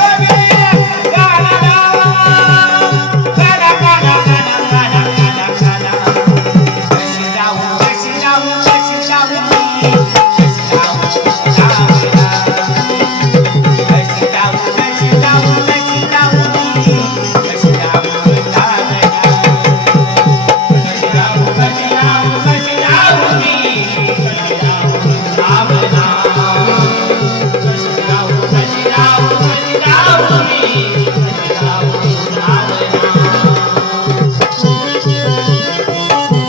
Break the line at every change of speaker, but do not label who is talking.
Amen.
Thank you.